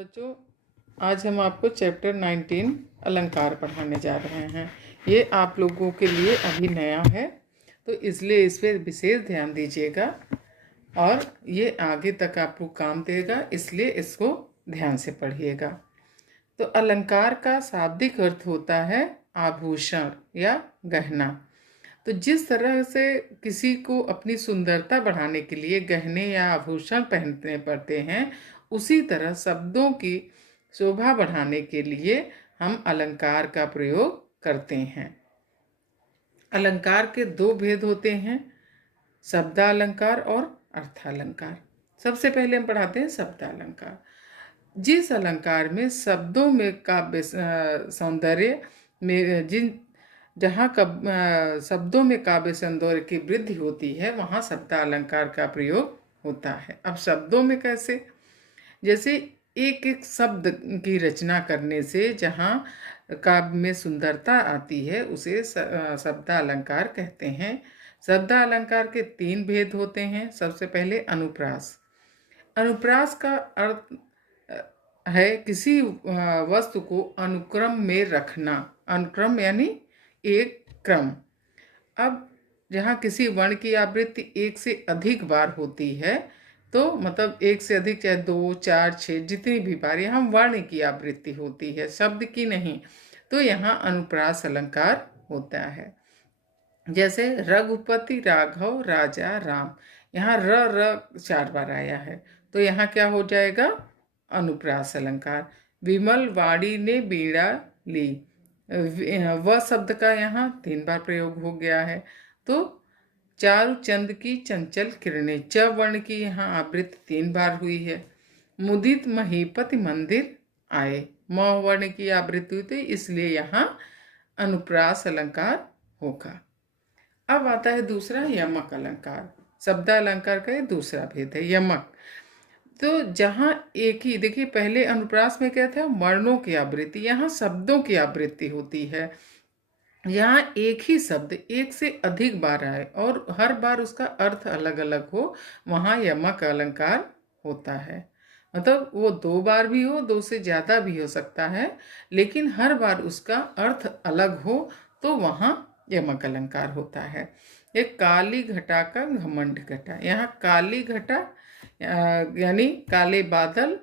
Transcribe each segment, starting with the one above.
बच्चों, आज हम आपको चैप्टर 19 अलंकार पढ़ाने जा रहे हैं। ये आप लोगों के लिए अभी नया है, तो इसलिए इस पर विशेष ध्यान दीजिएगा और ये आगे तक आपको काम देगा, इसलिए इसको ध्यान से पढ़िएगा। तो अलंकार का शाब्दिक अर्थ होता है आभूषण या गहना। तो जिस तरह से किसी को अपनी सुंदरता बढ़ाने के लिए गहने या आभूषण पहनने पड़ते हैं, उसी तरह शब्दों की शोभा बढ़ाने के लिए हम अलंकार का प्रयोग करते हैं। अलंकार के दो भेद होते हैं, शब्दालंकार और अर्थालंकार। सबसे पहले हम पढ़ाते हैं शब्दालंकार। जिस अलंकार में शब्दों में काव्य सौंदर्य में जहाँ शब्दों में काव्य सौंदर्य की वृद्धि होती है, वहाँ शब्दालंकार का प्रयोग होता है। अब शब्दों में कैसे? जैसे एक एक शब्द की रचना करने से जहाँ काव्य में सुंदरता आती है, उसे शब्दालंकार कहते हैं। शब्दालंकार के तीन भेद होते हैं। सबसे पहले अनुप्रास। अनुप्रास का अर्थ है किसी वस्तु को अनुक्रम में रखना। अनुक्रम यानी एक क्रम। अब जहाँ किसी वर्ण की आवृत्ति एक से अधिक बार होती है, तो मतलब एक से अधिक, चाहे 2, 4, 6 जितनी भी बार, यहाँ वर्ण की आवृत्ति होती है, शब्द की नहीं, तो यहाँ अनुप्रास अलंकार होता है। जैसे रघुपति राघव राजा राम, यहाँ र 4 बार आया है, तो यहाँ क्या हो जाएगा? अनुप्रास अलंकार। विमल वाणी ने वीणा ली, वह शब्द का यहाँ 3 बार प्रयोग हो गया है। तो चारु चंद की चंचल किरणें, च वर्ण की यहाँ आवृत्ति 3 बार हुई है। मुदित महीपति मंदिर आए, म वर्ण की आवृत्ति हुई, तो इसलिए यहाँ अनुप्रास अलंकार होगा। अब आता है दूसरा यमक अलंकार। शब्दालंकार का ये दूसरा भेद है, यमक। तो जहाँ एक ही, देखिए पहले अनुप्रास में क्या था? वर्णों की आवृत्ति, यहाँ शब्दों की आवृत्ति होती है। यहाँ एक ही शब्द एक से अधिक बार आए और हर बार उसका अर्थ अलग अलग हो, वहाँ यमक अलंकार होता है। मतलब वो 2 बार भी हो, 2 से ज़्यादा भी हो सकता है, लेकिन हर बार उसका अर्थ अलग हो, तो वहाँ यमक अलंकार होता है। एक काली घटा का घमंड घटा। यहाँ काली घटा यानी काले बादल,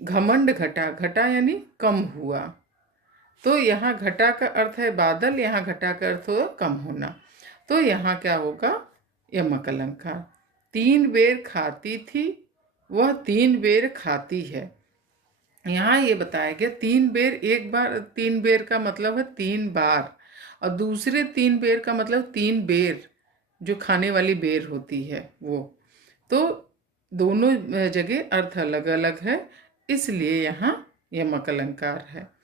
घमंड घटा, घटा यानी कम हुआ, तो यहाँ घटा का अर्थ है बादल, यहाँ घटा का अर्थ होगा कम होना, तो यहाँ क्या होगा? यमक अलंकार। 3 बेर खाती थी, वह 3 बेर खाती है। यहाँ ये बताया गया 3 बेर, एक बार 3 बेर का मतलब है 3 बार, और दूसरे 3 बेर का मतलब 3 बेर, जो खाने वाली बेर होती है वो। तो दोनों जगह अर्थ अलग अलग है, इसलिए यहाँ यमक अलंकार है।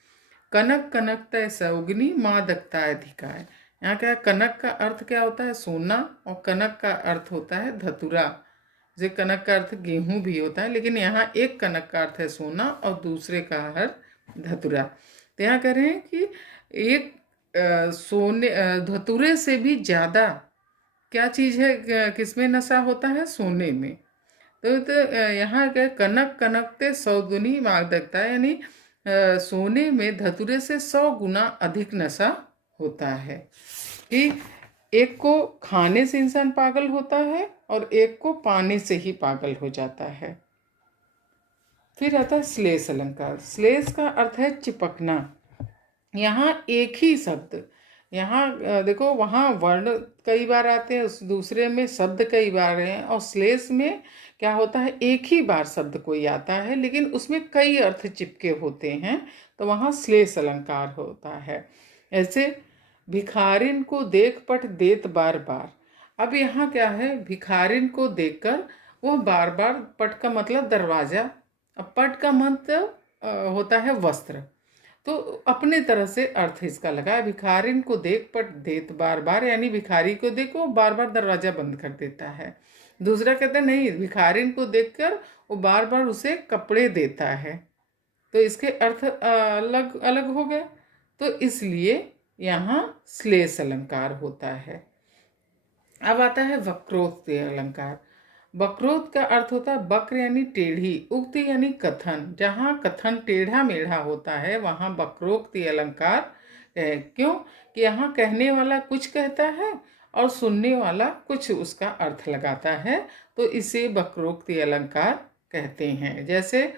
कनक कनकता सौगनी मादकता अधिकाय। यहाँ क्या? कनक का अर्थ क्या होता है? सोना, और कनक का अर्थ होता है धतुरा। जैसे कनक का अर्थ गेहूं भी होता है, लेकिन यहाँ एक कनक का अर्थ है सोना और दूसरे का अर्थ धतुरा। तो यहाँ कह रहे हैं कि एक सोने धतुरे से भी ज़्यादा क्या चीज़ है, किसमें नशा होता है? सोने में। तो यहाँ क्या? कनक कनकते सौगुनी मादकता, यानी सोने में धतुरे से 100 गुना अधिक नशा होता है। कि एक को खाने से इंसान पागल होता है और एक को पाने से ही पागल हो जाता है। फिर आता है श्लेष अलंकार। श्लेष का अर्थ है चिपकना। यहाँ एक ही शब्द, यहाँ देखो वहाँ वर्ण कई बार आते हैं, उस दूसरे में शब्द कई बार हैं, और श्लेष में क्या होता है? एक ही बार शब्द कोई आता है, लेकिन उसमें कई अर्थ चिपके होते हैं, तो वहाँ श्लेष अलंकार होता है। ऐसे भिखारिन को देख पट देत बार बार। अब यहाँ क्या है? भिखारिन को देखकर वो बार बार, पट का मतलब दरवाजा, अब पट का मतलब होता है वस्त्र, तो अपने तरह से अर्थ इसका लगा। भिखारिन को देख पट देत बार बार, यानी भिखारी को देखो बार बार दरवाजा बंद कर देता है। दूसरा कहता है नहीं, भिखारिन को देखकर वो बार बार उसे कपड़े देता है, तो इसके अर्थ अलग अलग हो गए, तो इसलिए यहाँ श्लेष अलंकार होता है। अब आता है वक्रोक्ति अलंकार। वक्रोक्त का अर्थ होता है वक्र यानी टेढ़ी, उक्ति यानी कथन। जहाँ कथन टेढ़ा मेढ़ा होता है वहाँ वक्रोक्ति अलंकार है। क्यों कि यहाँ कहने वाला कुछ कहता है और सुनने वाला कुछ उसका अर्थ लगाता है, तो इसे वक्रोक्ति अलंकार कहते हैं। जैसे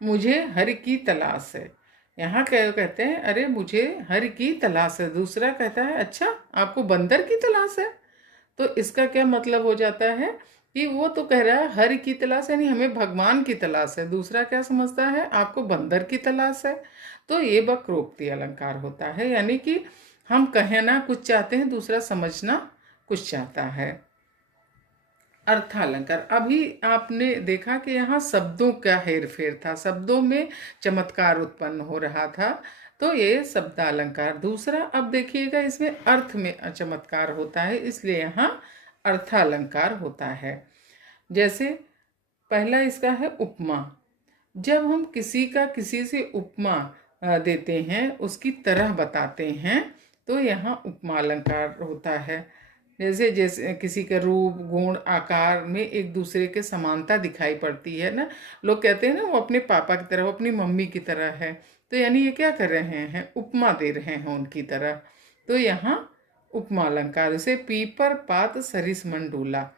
मुझे हर की तलाश है, यहाँ क्या कहते हैं, अरे मुझे हर की तलाश है। दूसरा कहता है अच्छा आपको बंदर की तलाश है। तो इसका क्या मतलब हो जाता है कि वो तो कह रहा है हर की तलाश यानी हमें भगवान की तलाश है, दूसरा क्या समझता है आपको बंदर की तलाश है। तो ये वक्रोक्ति अलंकार होता है, यानी कि हम कहना कुछ चाहते हैं, दूसरा समझना कुछ चाहता है। अर्थालंकार, अभी आपने देखा कि यहाँ शब्दों का हेरफेर था, शब्दों में चमत्कार उत्पन्न हो रहा था, तो ये शब्दालंकार। दूसरा अब देखिएगा इसमें अर्थ में चमत्कार होता है, इसलिए यहाँ अर्थालंकार होता है। जैसे पहला इसका है उपमा। जब हम किसी का किसी से उपमा देते हैं, उसकी तरह बताते हैं, तो यहाँ उपमा अलंकार होता है। जैसे जैसे किसी का रूप गुण आकार में एक दूसरे के समानता दिखाई पड़ती है ना, लोग कहते हैं ना वो अपने पापा की तरह, वो अपनी मम्मी की तरह है, तो यानी ये क्या कर रहे हैं, उपमा दे रहे हैं उनकी तरह। तो यहाँ उपमा अलंकार। जैसे पीपर पात सरिस मन डोला।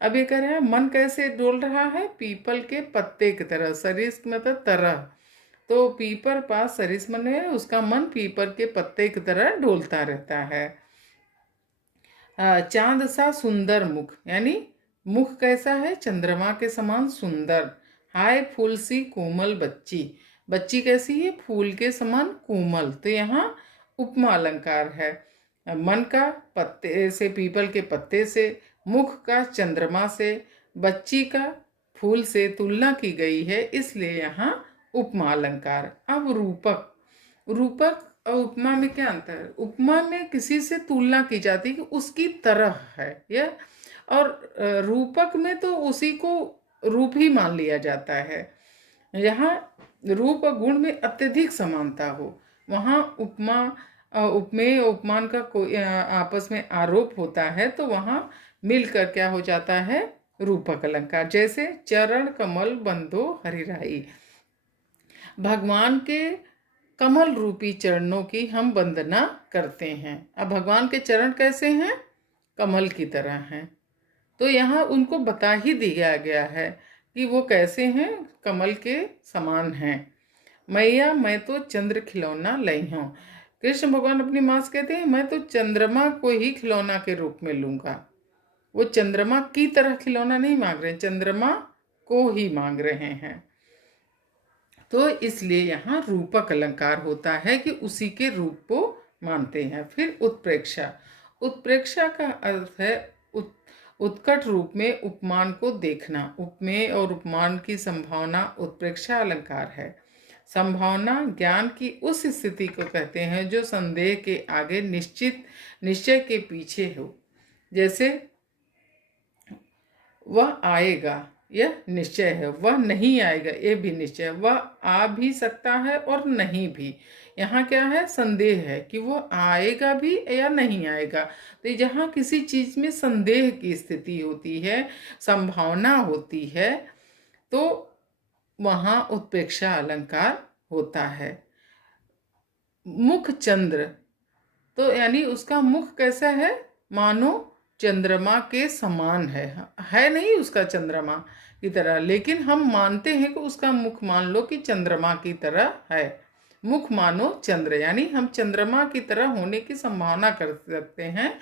अब ये कह रहे हैं मन कैसे डोल रहा है, पीपल के पत्ते की तरह, सरिस मतलब तरह, तो पीपर पात सरिस मन है, उसका मन पीपर के पत्ते की तरह डोलता रहता है। चांद सा सुंदर मुख, यानी मुख कैसा है, चंद्रमा के समान सुंदर। हाय फूल सी कोमल बच्ची, बच्ची कैसी है, फूल के समान कोमल। तो यहाँ उपमा अलंकार है। मन का पत्ते से, पीपल के पत्ते से, मुख का चंद्रमा से, बच्ची का फूल से तुलना की गई है, इसलिए यहाँ उपमा अलंकार। अब रूपक, रूपक और उपमा में क्या अंतर है, उपमा में किसी से तुलना की जाती है कि उसकी तरह है यह, और रूपक में तो उसी को रूप ही मान लिया जाता है। यहाँ रूप और गुण में अत्यधिक समानता हो, वहाँ उपमा उपमेय उपमान का कोई आपस में आरोप होता है, तो वहाँ मिलकर क्या हो जाता है, रूपक अलंकार। जैसे चरण कमल बंधो हरिराई, भगवान के कमल रूपी चरणों की हम वंदना करते हैं। अब भगवान के चरण कैसे हैं, कमल की तरह हैं, तो यहाँ उनको बता ही दिया गया है कि वो कैसे हैं, कमल के समान हैं। मैया मैं तो चंद्र खिलौना लई हूँ, कृष्ण भगवान अपनी माँ से कहते हैं मैं तो चंद्रमा को ही खिलौना के रूप में लूँगा। वो चंद्रमा की तरह खिलौना नहीं मांग रहे, चंद्रमा को ही मांग रहे हैं। तो इसलिए यहाँ रूपक अलंकार होता है कि उसी के रूप को मानते हैं। फिर उत्प्रेक्षा, उत्प्रेक्षा का अर्थ है उत्कट रूप में उपमान को देखना। उपमेय और उपमान की संभावना उत्प्रेक्षा अलंकार है। संभावना ज्ञान की उस स्थिति को कहते हैं जो संदेह के आगे निश्चित निश्चय के पीछे हो। जैसे वह आएगा, यह निश्चय है, वह नहीं आएगा, यह भी निश्चय है, वह आ भी सकता है और नहीं भी। यहाँ क्या है, संदेह है कि वो आएगा भी या नहीं आएगा। तो जहाँ किसी चीज़ में संदेह की स्थिति होती है, संभावना होती है, तो वहाँ उत्प्रेक्षा अलंकार होता है। मुख चंद्र, तो यानी उसका मुख कैसा है, मानो चंद्रमा के समान है नहीं उसका चंद्रमा की तरह, लेकिन हम मानते हैं कि उसका मुख मान लो कि चंद्रमा की तरह है। मुख मानो चंद्र, यानी हम चंद्रमा की तरह होने की संभावना कर सकते हैं,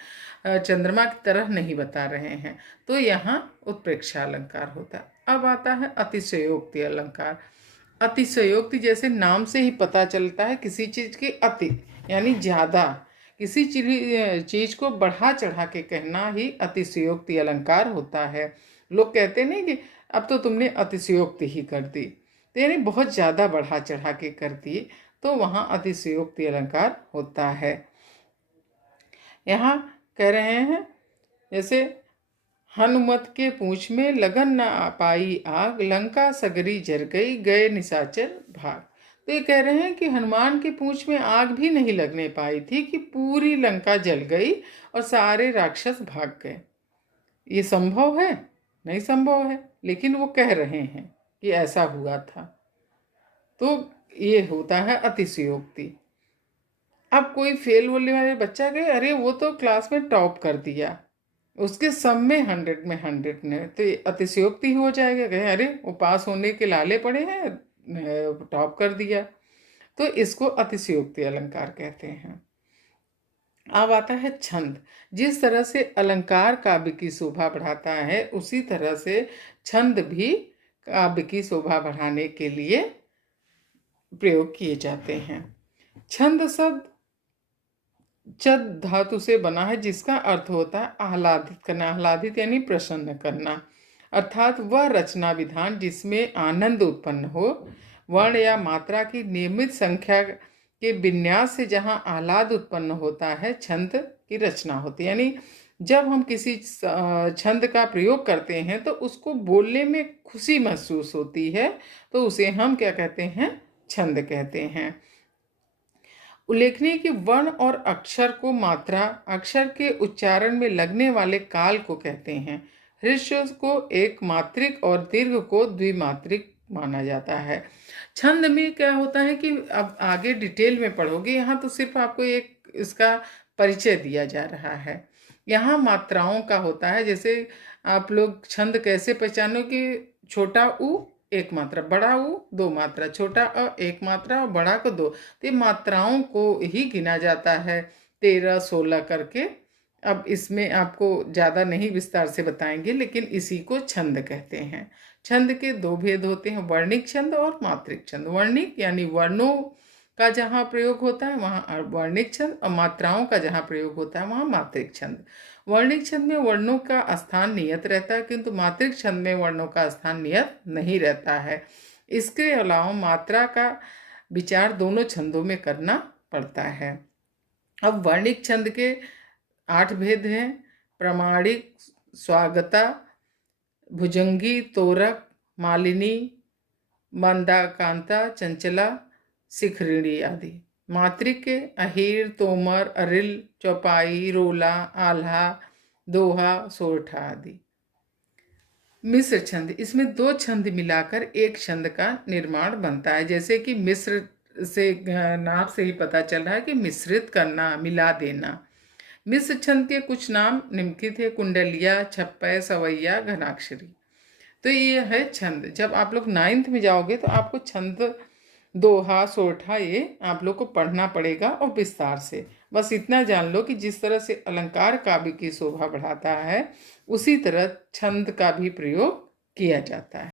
चंद्रमा की तरह नहीं बता रहे हैं। तो यहाँ उत्प्रेक्षा अलंकार होता है। अब आता है अतिशयोक्ति अलंकार। अतिशयोक्ति, जैसे नाम से ही पता चलता है, किसी चीज़ की अति यानी ज़्यादा, किसी चीज़ को बढ़ा चढ़ा के कहना ही अतिशयोक्ति अलंकार होता है। लोग कहते नहीं कि अब तो तुमने अतिशयोक्ति ही कर दी, तो यानी बहुत ज़्यादा बढ़ा चढ़ा के कर दी, तो वहाँ अतिशयोक्ति अलंकार होता है। यहाँ कह रहे हैं जैसे हनुमत के पूंछ में लगन न पाई आग, लंका सगरी जर गई, गए निशाचर भाग। तो ये कह रहे हैं कि हनुमान की पूंछ में आग भी नहीं लगने पाई थी कि पूरी लंका जल गई और सारे राक्षस भाग गए। ये संभव है? नहीं संभव है, लेकिन वो कह रहे हैं कि ऐसा हुआ था। तो ये होता है अतिशयोक्ति। अब कोई फेल बोलने वाले बच्चा कहे अरे वो तो क्लास में टॉप कर दिया, उसके सब में 100 में 100 ने, तो ये अतिशयोक्ति हो जाएगा। कहे अरे वो पास होने के लाले पड़े हैं, टॉप कर दिया। तो इसको अतिशयोक्ति अलंकार कहते हैं। अब आता है छंद। जिस तरह से अलंकार काव्य की शोभा बढ़ाता है, उसी तरह से छंद भी काव्य की शोभा बढ़ाने के लिए प्रयोग किए जाते हैं। छंद शब्द चद धातु से बना है, जिसका अर्थ होता है आह्लादित करना। आह्लादित यानी प्रसन्न करना, अर्थात वह रचना विधान जिसमें आनंद उत्पन्न हो। वर्ण या मात्रा की नियमित संख्या के विन्यास से जहाँ आह्लाद उत्पन्न होता है, छंद की रचना होती है। यानी जब हम किसी छंद का प्रयोग करते हैं तो उसको बोलने में खुशी महसूस होती है, तो उसे हम क्या कहते हैं? छंद कहते हैं। उल्लेखनीय कि वर्ण और अक्षर को मात्रा, अक्षर के उच्चारण में लगने वाले काल को कहते हैं। ह्रस्व को एक मात्रिक और दीर्घ को द्विमात्रिक माना जाता है। छंद में क्या होता है कि अब आगे डिटेल में पढ़ोगे, यहाँ तो सिर्फ आपको एक इसका परिचय दिया जा रहा है। यहाँ मात्राओं का होता है, जैसे आप लोग छंद कैसे पहचानो कि छोटा ऊ एक मात्रा, बड़ा ऊ दो मात्रा, छोटा अ एक मात्रा और बड़ा को दो। तो ये मात्राओं को ही गिना जाता है 13, 16 करके। अब इसमें आपको ज़्यादा नहीं विस्तार से बताएंगे, लेकिन इसी को छंद कहते हैं। छंद के दो भेद होते हैं, वर्णिक छंद और मात्रिक छंद। वर्णिक यानी वर्णों का जहाँ प्रयोग होता है वहाँ वर्णिक छंद, और मात्राओं का जहाँ प्रयोग होता है वहाँ मात्रिक छंद। वर्णिक छंद में वर्णों का स्थान नियत रहता है, किंतु मात्रिक छंद में वर्णों का स्थान नियत नहीं रहता है। इसके अलावा मात्रा का विचार दोनों छंदों में करना पड़ता है। अब वर्णिक छंद के 8 भेद हैं: प्रमाणिक, स्वागता, भुजंगी, तोरक, मालिनी, मंदाकांता, चंचला, शिखरिणी आदि। मात्रिक के अहीर, तोमर, अरिल, चौपाई, रोला, आल्हा, दोहा, सोरठा आदि। मिश्र छंद, इसमें 2 छंद मिलाकर एक छंद का निर्माण बनता है। जैसे कि मिश्र से नाम से ही पता चल रहा है कि मिश्रित करना, मिला देना। मिश्र छंद के कुछ नाम निम्नलिखित है: कुंडलिया, छप्पय, सवैया, घनाक्षरी। तो ये है छंद। जब आप लोग 9th में जाओगे तो आपको छंद, दोहा, सोरठा ये आप लोग को पढ़ना पड़ेगा और विस्तार से। बस इतना जान लो कि जिस तरह से अलंकार काव्य की शोभा बढ़ाता है, उसी तरह छंद का भी प्रयोग किया जाता है।